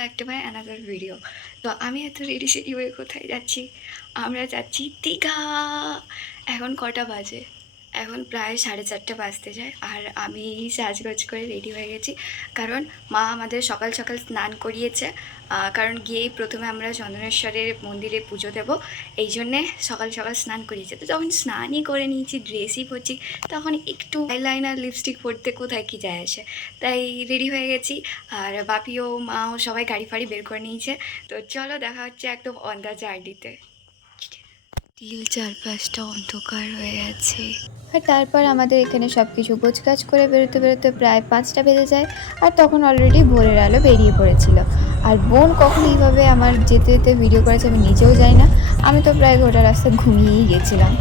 Back to my another video. তো আমি এত রেডি সেডি হয়ে কোথায় যাচ্ছি? আমরা যাচ্ছি দীঘা। এখন কটা বাজে? এখন প্রায় 4:30 বাজতে যায়। আর আমি সাজগোজ করে রেডি হয়ে গেছি, কারণ মা আমাদের সকাল সকাল স্নান করিয়েছে। কারণ গিয়েই প্রথমে আমরা চন্দনেশ্বরের মন্দিরে পুজো দেবো, এই জন্যে সকাল সকাল স্নান করিয়েছে। তো যখন স্নানই করে নিয়েছি, ড্রেসই পরছি, তখন একটু আইলাইনার লিপস্টিক পরতে কোথায় কী যায় আসে, তাই রেডি হয়ে গেছি। আর বাপিও মাও সবাই গাড়ি ফাড়ি বের করে নিয়েছে। তো চলো দেখা হচ্ছে একদম অন দ্য জার্নিতে। টিল চারপাশটা অন্ধকার হয়ে আছে। আর তারপর আমাদের এখানে সব কিছু গোছগাছ করে বেরোতে বেরোতে প্রায় 5টা বেজে যায়। আর তখন অলরেডি ভোরের আলো বেরিয়ে পড়েছিল। আর বোন কখন এইভাবে আমার যেতে যেতে ভিডিও করেছে আমি নিজেও জানি না। আমি তো প্রায় গোটা রাস্তা ঘুমিয়েই গেছিলাম।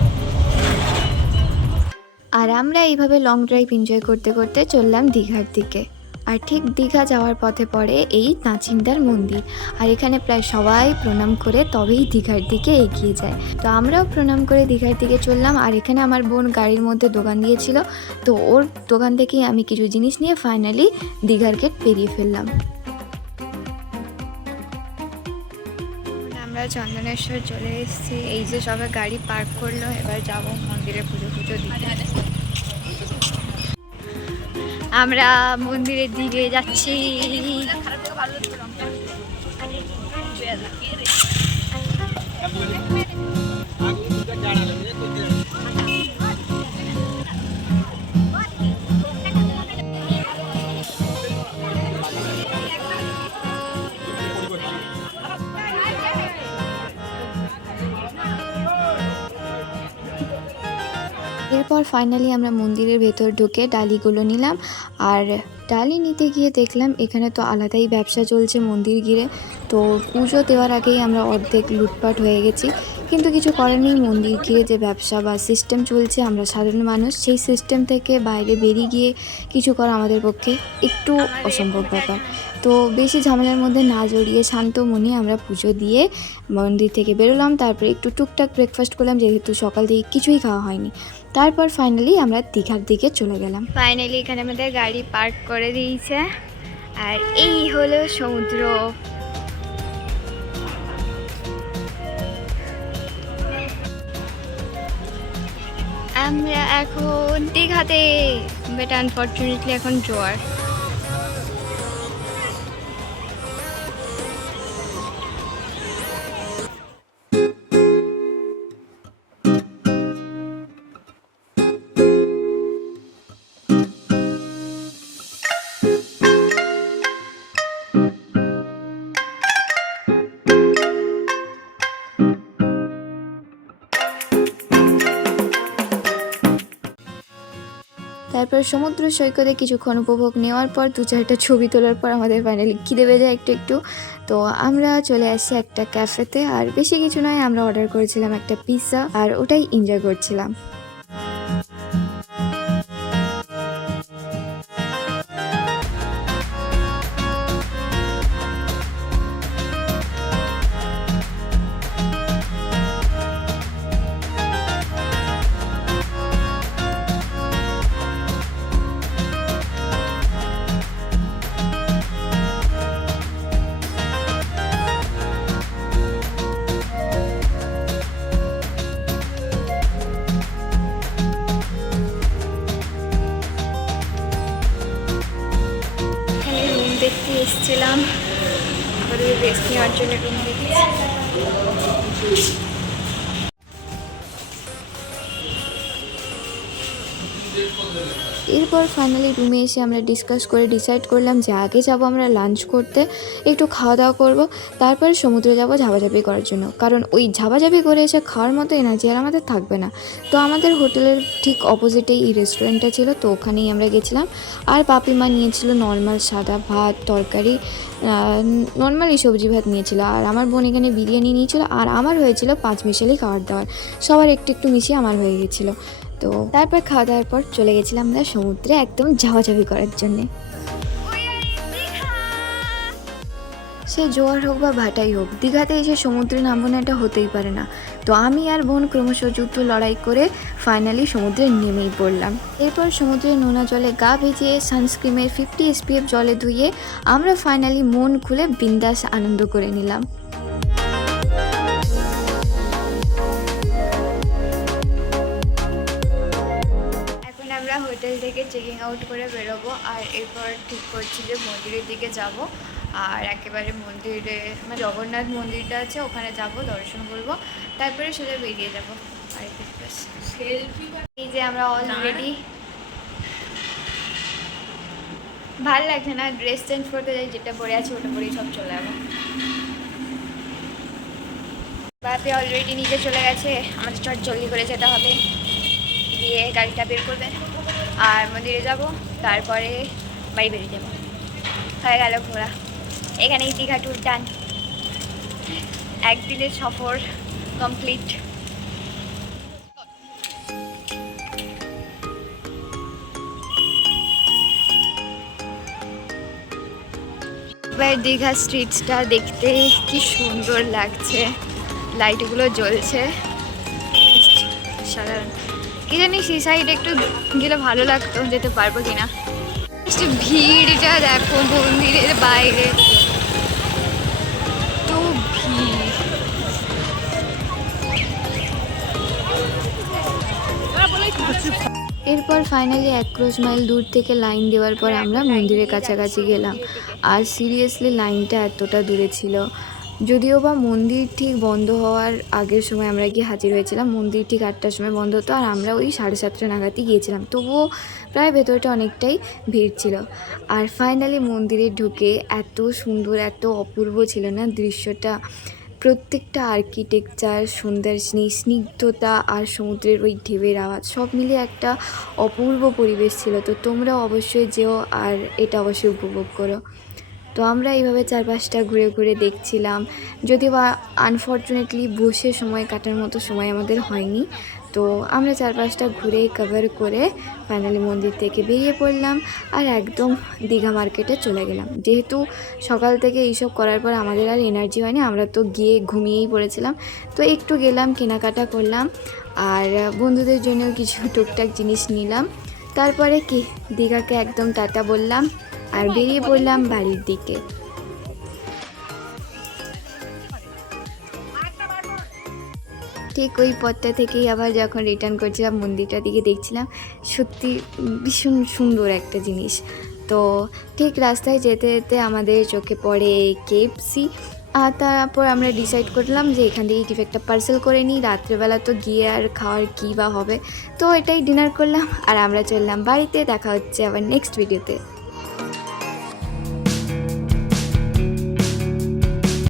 আর আমরা এইভাবে লং ড্রাইভ এনজয় করতে করতে চললাম দীঘার দিকে। আর ঠিক দীঘা যাওয়ার পথে পড়ে এই নাচিন্দার মন্দির। আর এখানে প্রায় সবাই প্রণাম করে তবেই দীঘার দিকে এগিয়ে যায়। তো আমরাও প্রণাম করে দীঘার দিকে চললাম। আর এখানে আমার বোন গাড়ির মধ্যে দোকান দিয়েছিল, তো ওর দোকান থেকেই আমি কিছু জিনিস নিয়ে ফাইনালি দীঘার গেট পেরিয়ে ফেললাম। আমরা চন্দনেশ্বর চলে এসেছি। এই যে সবাই গাড়ি পার্ক করলো, এবার যাব মন্দিরে পুজো পুজো দিতে। আমরা মন্দিরের দিকে যাচ্ছি। এরপর ফাইনালি আমরা মন্দিরের ভেতর ঢুকে ডালিগুলো নিলাম। আর ডালি নিতে গিয়ে দেখলাম এখানে তো আলাদাই ব্যবসা চলছে মন্দির ঘিরে। তো পুজো দেওয়ার আগেই আমরা অর্ধেক লুটপাট হয়ে গেছি, কিন্তু কিছু করার নেই। মন্দির ঘিরে যে ব্যবসা বা সিস্টেম চলছে, আমরা সাধারণ মানুষ সেই সিস্টেম থেকে বাইরে বেরিয়ে গিয়ে কিছু করা আমাদের পক্ষে একটু অসম্ভব ব্যাপার। তো বেশি ঝামেলার মধ্যে না জড়িয়ে শান্ত মনে আমরা পুজো দিয়ে মন্দির থেকে বেরোলাম। তারপরে একটু টুকটাক ব্রেকফাস্ট করলাম, যেহেতু সকাল থেকে কিছুই খাওয়া হয়নি। তারপর ফাইনালি আমরা দীঘার দিকে চলে গেলাম। ফাইনালি এখানে আমাদের গাড়ি পার্ক করে দিয়েছে, আর এই হলো সমুদ্র। আমরা এখন দীঘাতে, বাট আনফর্চুনেটলি এখন জোয়ার। তারপর সমুদ্র সৈকতে কিছুক্ষণ উপভোগ নেওয়ার পর 2-4টা ছবি তোলার পর আমাদের ফাইনালি খিদে পেয়ে যায় একটু একটু। তো আমরা চলে আসছি একটা ক্যাফেতে। আর বেশি কিছু নয়, আমরা অর্ডার করেছিলাম একটা পিৎজা, আর ওটাই এনজয় করছিলাম। দেখতে এসেছিলাম, আমাদের রেস্ট নেওয়ার জন্য রুম দেখেছি। এরপর ফাইনালি রুমে এসে আমরা ডিসকাস করে ডিসাইড করলাম যে আগে যাব আমরা লাঞ্চ করতে, একটু খাওয়া দাওয়া করব, তারপরে সমুদ্রে যাব ঝাপাঝাপি করার জন্য। কারণ ওই ঝাপাঝাপি করে এসে খাওয়ার মতো এনার্জি আর আমাদের থাকবে না। তো আমাদের হোটেলের ঠিক অপোজিটেই এই রেস্টুরেন্টটা ছিল, তো ওখানেই আমরা গেছিলাম। আর পাপিমা নিয়েছিল নর্মাল সাদা ভাত, তরকারি, নর্মালি সবজি ভাত নিয়েছিল। আর আমার বোন এখানে বিরিয়ানি নিয়েছিল। আর আমার হয়েছিল 5 মিশালি খাবার দাবার, সবার একটু একটু মিশিয়ে আমার হয়ে গেছিলো। তো তারপর খাওয়া দাওয়ার পর চলে গেছিলাম আমরা সমুদ্রে একদম ঝাপাঝাপি করার জন্যে। সে জোয়ার হোক বা ভাটাই হোক, দীঘাতে এসে সমুদ্রে নামবো না এটা হতেই পারে না। তো তো আমি আর বোন ক্রমশ যুদ্ধ লড়াই করে ফাইনালি সমুদ্রে নেমেই পড়লাম। এরপর সমুদ্রের নোনা জলে গা ভিজিয়ে সানস্ক্রিমের 50 SPF জলে ধুয়ে আমরা ফাইনালি মন খুলে বিন্দাস আনন্দ করে নিলাম। এখন আমরা হোটেল থেকে চেকিং আউট করে বেরোবো, আর এরপর ঠিক করছি যে মন্দিরের দিকে যাব, আর একেবারে মন্দিরে মানে জগন্নাথ মন্দিরটা আছে ওখানে যাব, দর্শন করব, তারপরে সোজা বেরিয়ে যাব বাড়িতে। এই যে আমরা অলরেডি, ভালো লাগছে না, ড্রেস চেঞ্জ করতে যাই, যেটা পরে আছে ওটা পরেই সব চলে যাবো। বাপে অলরেডি নিচে চলে গেছে, আমাদের চট জলদি করে যেতে হবে, গিয়ে গাড়িটা বের করবে আর মন্দিরে যাব, তারপরে বাড়ি বেরিয়ে যাবো। হয়ে গেল ঘোরা, এখানেই দীঘা ট্যুর ডান, একদিনের সফর কমপ্লিট। এবার দীঘা স্ট্রিটসটা দেখতে কি সুন্দর লাগছে, লাইটগুলো জ্বলছে, সাধারণ কি জানি সেই সাইডে একটু গেলে ভালো লাগতো, যেতে পারবো কিনা। একটু ভিড়টা দেখো মন্দিরের বাইরে, তো ভিড়। এরপর ফাইনালি 1 ক্রোশ মাইল দূর থেকে লাইন দেওয়ার পর আমরা মন্দিরের কাছাকাছি গেলাম। আর সিরিয়াসলি লাইনটা এতটা দূরে ছিল, যদিও বা মন্দির ঠিক বন্ধ হওয়ার আগের সময় আমরা গিয়ে হাজির হয়েছিলাম, মন্দির ঠিক 8টার সময় বন্ধ হতো, আর আমরা ওই 7:30 নাগাদই গিয়েছিলাম, তবুও প্রায় ভেতরটা অনেকটাই ভিড় ছিল। আর ফাইনালি মন্দিরে ঢুকে এত সুন্দর, এত অপূর্ব ছিল না দৃশ্যটা, প্রত্যেকটা আর্কিটেকচার, সৌন্দর্যিনী, স্নিগ্ধতা আর সমুদ্রের ওই ঢেউয়ের আওয়াজ সব মিলিয়ে একটা অপূর্ব পরিবেশ ছিল। তো তোমরাও অবশ্যই যেও আর এটা অবশ্যই উপভোগ করো। তো আমরা এইভাবে চারপাশটা ঘুরে ঘুরে দেখছিলাম, যদিও বা আনফর্চুনেটলি বসে সময় কাটার মতো সময় আমাদের হয়নি। তো আমরা চারপাশটা ঘুরে কভার করে ফাইনালি মন্দির থেকে বেরিয়ে পড়লাম আর একদম দীঘা মার্কেটে চলে গেলাম। যেহেতু সকাল থেকে এইসব করার পর আমাদের আর এনার্জি হয়নি, আমরা তো গিয়ে ঘুমিয়েই পড়েছিলাম। তো একটু গেলাম, কেনাকাটা করলাম আর বন্ধুদের জন্যও কিছু টুকটাক জিনিস নিলাম। তারপরে কি দীঘাকে একদম টাটা বললাম আর বেরিয়ে পড়লাম বাড়ির দিকে। ঠিক ওই পথটা থেকেই আবার যখন রিটার্ন করছিলাম মন্দিরটার দিকে দেখছিলাম, সত্যি ভীষণ সুন্দর একটা জিনিস। তো ঠিক রাস্তায় যেতে যেতে আমাদের চোখে পড়ে KFC, আর তারপর আমরা ডিসাইড করলাম যে এখান থেকে কিছু একটা পার্সেল করে নিই, রাত্রেবেলা তো গিয়ে আর খাওয়ার কী বা হবে। তো এটাই ডিনার করলাম আর আমরা চললাম বাড়িতে। দেখা হচ্ছে আবার নেক্সট ভিডিওতে।